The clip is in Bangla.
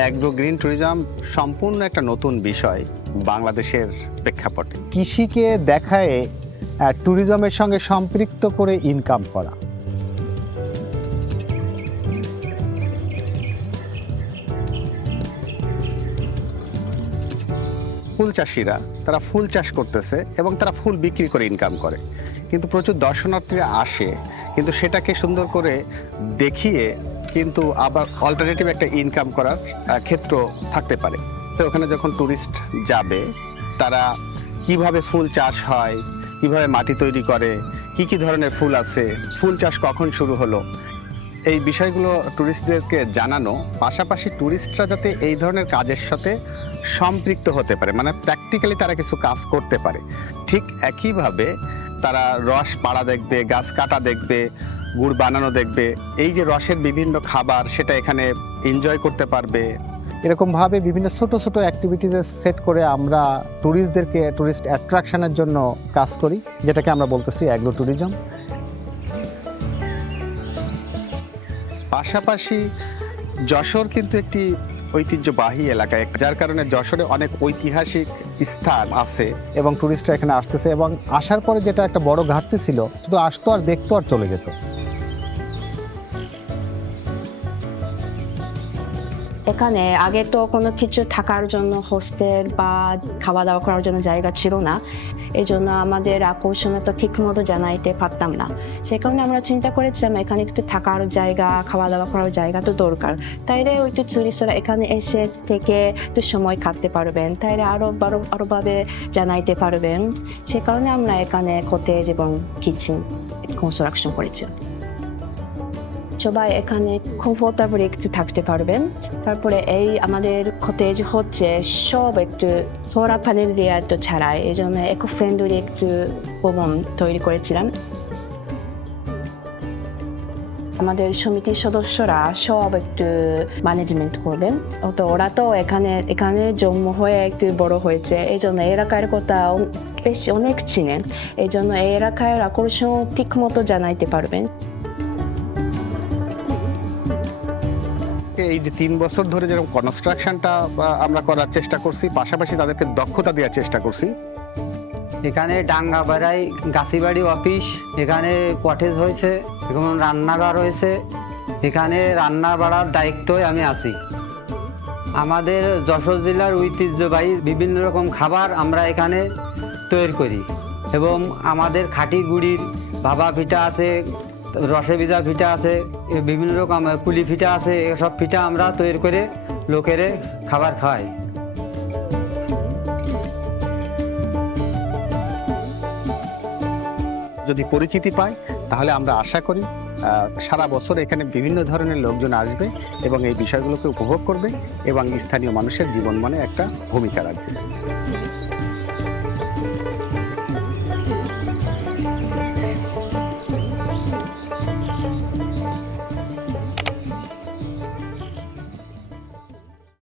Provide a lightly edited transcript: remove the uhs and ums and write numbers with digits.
অ্যাগ্রো গ্রিন ট্যুরিজম সম্পূর্ণ একটা নতুন বিষয় বাংলাদেশের প্রেক্ষাপটে। কৃষিকে দেখায় ট্যুরিজমের সঙ্গে সম্পৃক্ত করে ইনকাম করা। ফুল চাষিরা তারা ফুল চাষ করতেছে এবং তারা ফুল বিক্রি করে ইনকাম করে, কিন্তু প্রচুর দর্শনার্থীরা আসে, কিন্তু সেটাকে সুন্দর করে দেখিয়ে কিন্তু আবার অল্টারনেটিভ একটা ইনকাম করার ক্ষেত্র থাকতে পারে। তো ওখানে যখন ট্যুরিস্ট যাবে তারা কিভাবে ফুল চাষ হয়, কিভাবে মাটি তৈরি করে, কি কি ধরনের ফুল আছে, ফুল চাষ কখন শুরু হলো, এই বিষয়গুলো ট্যুরিস্টদেরকে জানানো, পাশাপাশি ট্যুরিস্টরা যাতে এই ধরনের কাজের সাথে সম্পৃক্ত হতে পারে, মানে প্র্যাকটিক্যালি তারা কিছু কাজ করতে পারে। ঠিক একইভাবে তারা রস পাড়া দেখবে, গাছ কাটা দেখবে, গুড় বানানো দেখবে, এই যে রসের বিভিন্ন খাবার সেটা এখানে এনজয় করতে পারবে। এরকমভাবে বিভিন্ন ছোট ছোট অ্যাক্টিভিটিসে সেট করে আমরা ট্যুরিস্ট অ্যাট্রাকশনের জন্য কাজ করি, যেটাকে আমরা বলতেছি অ্যাগ্রো ট্যুরিজম। পাশাপাশি যশোর কিন্তু একটি ঐতিহ্যবাহী এলাকায়, যার কারণে যশোরে অনেক ঐতিহাসিক স্থান আছে এবং ট্যুরিস্টরা এখানে আসতেছে, এবং আসার পরে যেটা একটা বড় ঘাটতি ছিল, শুধু আসতো আর দেখতো আর চলে যেত। এখানে আগে তো কোনো কিছু থাকার জন্য হোস্টেল বা খাওয়া দাওয়া করার জন্য জায়গা ছিল না, এই জন্য আমাদের আকর্ষণটা ঠিক মতো জানাইতে পারতাম না। সে কারণে আমরা চিন্তা করেছিলাম এখানে একটু থাকার জায়গা, খাওয়া দাওয়া করার জায়গা তো দরকার, তাইলে একটু টুরিস্টরা এখানে এসে থেকে একটু সময় কাটতে পারবেন, তাইলে আরো ভাবে জানাইতে পারবেন। সে কারণে আমরা এখানে কটেজ এবং কিচেন কনস্ট্রাকশন করেছিলাম। সবাই এখানে কমফোর্টেবল একটু থাকতে পারবেন। তারপরে এই আমাদের কটেজ হচ্ছে সব একটু সোলার প্যানেল দিয়ে একটু ছাড়াই, এই জন্য ইকো ফ্রেন্ডলি একটু ভবন তৈরি করেছিলাম। আমাদের সমিতির সদস্যরা সব একটু ম্যানেজমেন্ট করবেন, তো ওরা তো এখানে জন্ম হয়ে একটু বড় হয়েছে, এই জন্য এলাকার কথা বেশ অনেক চিনেন, এই জন্য এই এলাকার আকর্ষণ ঠিক মতো জানাইতে পারবেন। এই যে 3 বছর ধরে যেরকম কনস্ট্রাকশনটা আমরা করার চেষ্টা করছি, পাশাপাশি তাদেরকে দক্ষতা দেওয়ার চেষ্টা করছি। এখানে ডাঙ্গাবাড়াই গাছিবাড়ি অফিস, এখানে কটেজ হয়েছে, এখন রান্নাঘর হয়েছে, এখানে রান্না বাড়ার দায়িত্বই আমি আছি। আমাদের যশোর জেলার ঐতিহ্যবাহী বিভিন্ন রকম খাবার আমরা এখানে তৈরি করি, এবং আমাদের খাঁটি গুড়ির ভাপা পিঠা আছে, রসে ভিজা পিঠা আছে, বিভিন্ন রকম কুলি পিঠা আছে, এসব পিঠা আমরা তৈরি করে লোকের খাবার খাওয়াই। যদি পরিচিতি পায় তাহলে আমরা আশা করি সারা বছর এখানে বিভিন্ন ধরনের লোকজন আসবে এবং এই বিষয়গুলোকে উপভোগ করবে এবং স্থানীয় মানুষের জীবনমানে একটা ভূমিকা রাখবে।